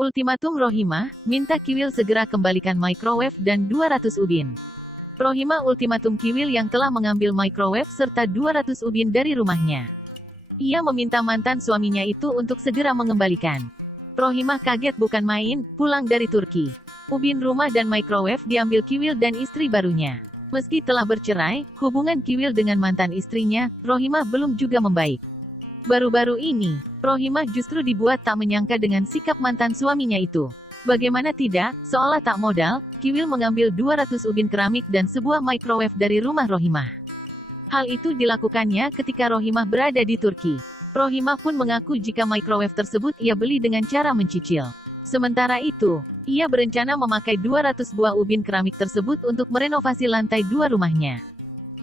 Ultimatum Rohimah, minta Kiwil segera kembalikan microwave dan 200 ubin. Rohimah ultimatum Kiwil yang telah mengambil microwave serta 200 ubin dari rumahnya. Ia meminta mantan suaminya itu untuk segera mengembalikan. Rohimah kaget bukan main, pulang dari Turki. Ubin rumah dan microwave diambil Kiwil dan istri barunya. Meski telah bercerai, hubungan Kiwil dengan mantan istrinya, Rohimah belum juga membaik. Baru-baru ini, Rohimah justru dibuat tak menyangka dengan sikap mantan suaminya itu. Bagaimana tidak, seolah tak modal, Kiwil mengambil 200 ubin keramik dan sebuah microwave dari rumah Rohimah. Hal itu dilakukannya ketika Rohimah berada di Turki. Rohimah pun mengaku jika microwave tersebut ia beli dengan cara mencicil. Sementara itu, ia berencana memakai 200 buah ubin keramik tersebut untuk merenovasi lantai 2 rumahnya.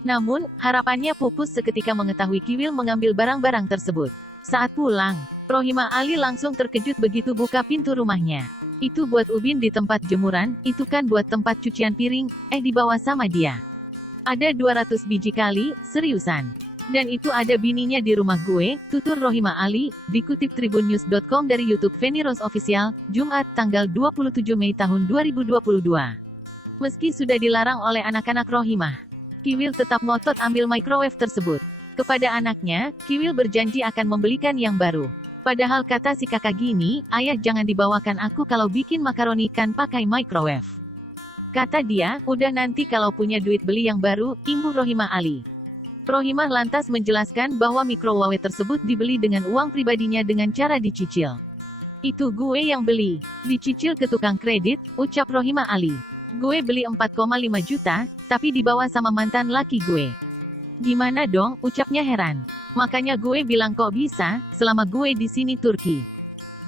Namun, harapannya pupus seketika mengetahui Kiwil mengambil barang-barang tersebut. Saat pulang, Rohimah Ali langsung terkejut begitu buka pintu rumahnya. Itu buat ubin di tempat jemuran, itu kan buat tempat cucian piring, dibawa sama dia. Ada 200 biji kali, seriusan. Dan itu ada bininya di rumah gue, tutur Rohimah Ali, dikutip tribunnews.com dari YouTube Feni Rose Official, Jumat, tanggal 27 Mei tahun 2022. Meski sudah dilarang oleh anak-anak Rohimah, Kiwil tetap ngotot ambil microwave tersebut. Kepada anaknya, Kiwil berjanji akan membelikan yang baru. Padahal kata si kakak gini, ayah jangan dibawakan aku kalau bikin makaroni kan pakai microwave. Kata dia, udah nanti kalau punya duit beli yang baru, imbuh Rohimah Ali. Rohimah lantas menjelaskan bahwa microwave tersebut dibeli dengan uang pribadinya dengan cara dicicil. Itu gue yang beli, dicicil ke tukang kredit, ucap Rohimah Ali. Gue beli 4,5 juta, tapi dibawa sama mantan laki gue. Gimana dong, ucapnya heran. Makanya gue bilang kok bisa, selama gue di sini Turki.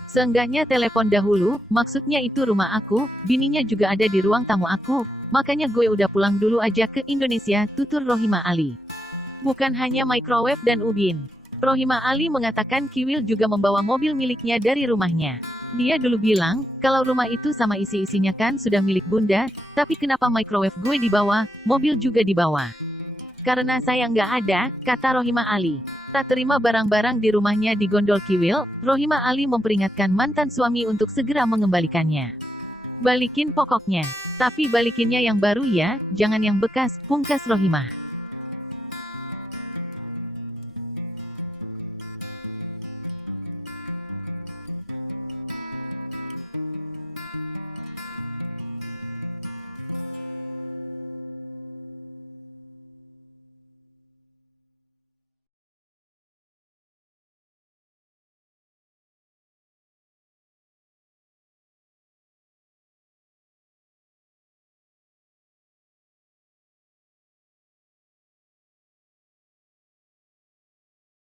Seenggaknya telepon dahulu, maksudnya itu rumah aku, bininya juga ada di ruang tamu aku, makanya gue udah pulang dulu aja ke Indonesia, tutur Rohimah Ali. Bukan hanya microwave dan ubin. Rohimah Ali mengatakan Kiwil juga membawa mobil miliknya dari rumahnya. Dia dulu bilang, kalau rumah itu sama isi-isinya kan sudah milik bunda, tapi kenapa microwave gue dibawa, mobil juga dibawa. Karena saya nggak ada, kata Rohimah Ali. Tak terima barang-barang di rumahnya digondol Kiwil, Rohimah Ali memperingatkan mantan suami untuk segera mengembalikannya. Balikin pokoknya. Tapi balikinnya yang baru ya, jangan yang bekas, pungkas Rohimah.